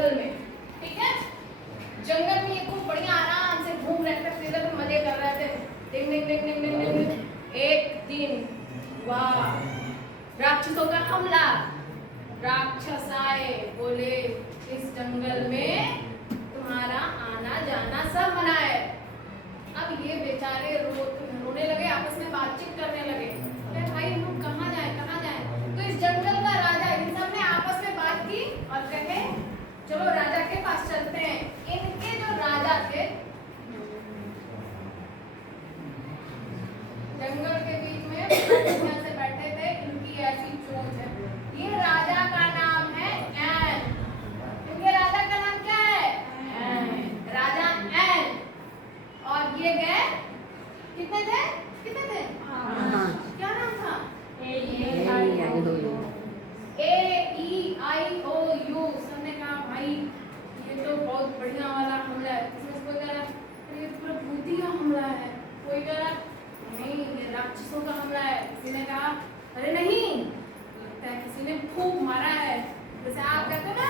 जंगल में, ठीक है। जंगल में ये खूब बढ़िया आराम से घूम रहे थे, फिर तो मजे कर रहे थे। डिंग डिंग डिंग डिंग डिंग डिंग। एक दिन वाह, राक्षसों का हमला। राक्षस आए, बोले इस जंगल में तुम्हारा आना जाना सब मना है। अब ये बेचारे रोने लगे, आपस में बातचीत करने लगे, भाई हम कहाँ जाएं कहाँ जाएं। तो इस जंगल का राजा, इन सब ने आपस में बात की और कहे चलो राजा के पास चलते हैं। इनके जो राजा थे, जंगल के बीच में बढ़िया से बैठे थे, इनकी ऐसी चोंच है। ये राजा का नाम है एन। इनके राजा का नाम क्या है? एन, राजा एन। और ये गए, कितने थे? कितने थे? क्या नाम था? A-E-I-O-U। सबने कहा भाई ये तो बहुत बढ़िया वाला हमला है। इसमें कोई कह रहा ये पूरा भूतिया हमला है, कोई कह रहा नहीं ये राक्षसों का हमला है। किसी ने कहा अरे नहीं, लगता है किसी ने फूंक मारा है। जैसे आप कहते हो ना,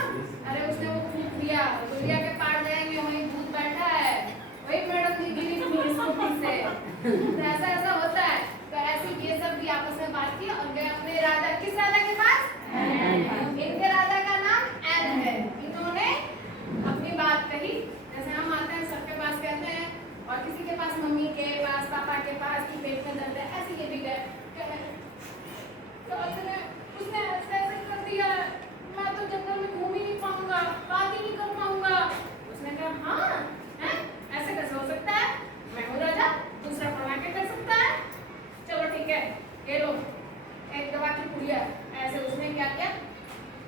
अरे उसने वो फूंक दिया, दुनिया के पार जाएंगे वहीं भूत बैठा है, वही मैडम जी गिरी थी स्कूटी से। तो ऐसा होता है। तो ऐसे ये सब भी आपस में बात की और गए अपने राजा, किस राजा के पास? इनके राजा का नाम एन है। इन्होंने अपनी बात कही, जैसे हम आते हैं सबके पास कहते हैं, और किसी के पास मम्मी के पास, पापा के पास की पेट में दर्द है, ऐसे ये भी गए। तो उसने ऐसे कर दिया, मैं तो जंगल में घूम ही नहीं पाऊंगा, बात ही नहीं कर पाऊंगा। उसने कहा हाँ है, ऐसे कैसे हो सकता है, मैं हूँ राजा, दूसरा फरमा के कर सकता है। चलो ठीक है, ये लो एक दवा की पुड़िया। ऐसे उसने क्या किया,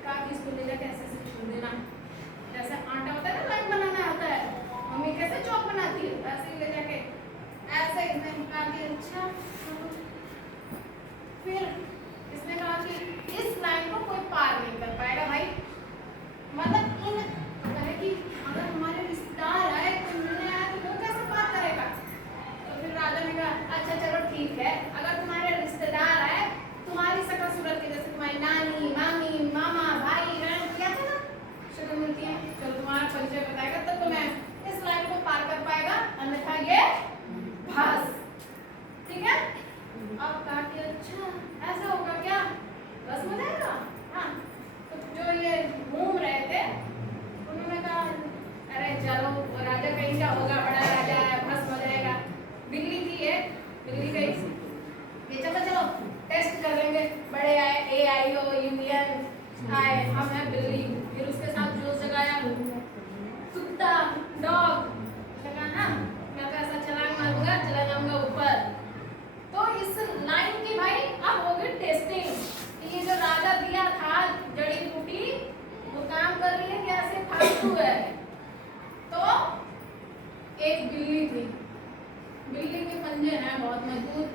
कहा कि इसको ले जाके ऐसे छू देना, जैसे आटा होता है ना, लाइन बनाना आता है, मम्मी कैसे चौक बनाती है, ऐसे ही ले जाके ऐसे इसने निकाल दिया। अच्छा, फिर इसने कहा कि इस लाइन को कोई पार नहीं कर पाएगा भाई। मतलब इन कहे कि अगर हमारे रिश्तेदार आए, कोई मिलने आए तो वो कैसे पार करेगा। तो फिर राजा ने कहा अच्छा चलो ठीक है, अगर तुम्हारे रिश्तेदार आए तुम्हारी शक्ल सूरत के, जैसे तुम्हारी नानी, मामी, मामा, भाई बहन, क्या था ना शक्ल मिलती है, चलो तुम्हारा परिचय बताएगा तब तो मैं इस लाइन को पार कर पाएगा, अन्यथा ये भास। ठीक है। अब कहा कि अच्छा ऐसा होगा क्या, बस हो जाएगा। हाँ, तो जो ये घूम रहे थे उन्होंने कहा अरे चलो वो राजा कहीं का होगा, बड़ा राजा है, बस हो जाएगा। बिल्ली थी एक, बिल्ली गई ये चलो टेस्ट कर लेंगे, बड़े आए A-I-O-U-N आए, हम हैं बिल्ली। फिर उसके साथ जोश जगाया, कुत्ता, डॉग, लगा ना मैं तो ऐसा छलांग मारूंगा, चला जाऊंगा ऊपर। तो इस लाइन की भाई अब हो गई टेस्टिंग, ये जो राजा दिया था जड़ी बूटी वो काम कर रही है, कैसे फालतू है। तो एक बिल्ली थी, बिल्ली के पंजे हैं बहुत मजबूत।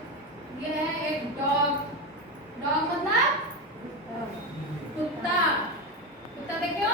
ये है एक डॉग, डॉग मतलब कुत्ता, कुत्ता देखो